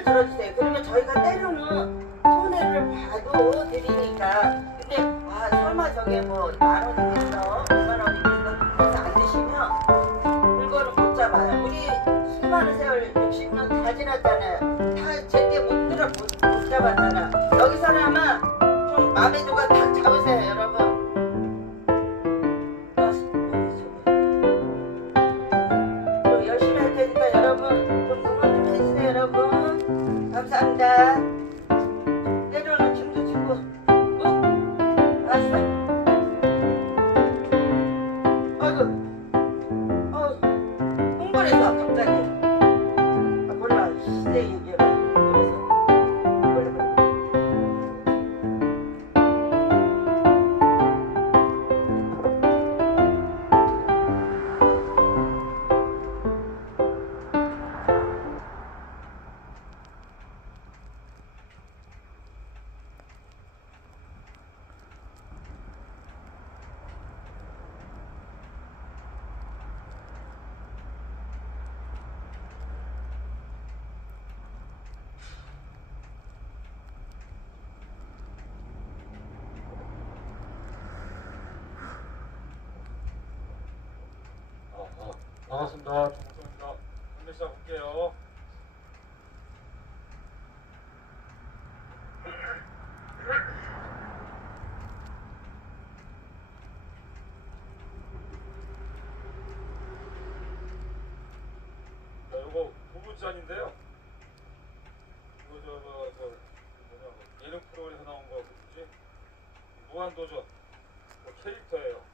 손을 들어주세요. 그러면 저희가 때로는 손해를 봐도 드리니까 근데 아 설마 저게 뭐 만 원이겠어, 5만 원이겠어 그래서 안 드시면 물건을 못 잡아요. 우리 수많은 세월 60년 다 지났잖아요. 감사합니다. 때로는 춤도 추고, 어? 알았어? 아이고, 어, 홍보를 해서 갑자기. 아, 몰라, 시대 얘기 아, 반갑습니다. 정성입니다. 한번 시작할게요. 자, 요거 부부짠인데요. 이거 저, 저, 저, 뭐냐, 뭐 예능 프로그램에서 나온 거 뭐지? 무한도전 뭐 캐릭터예요.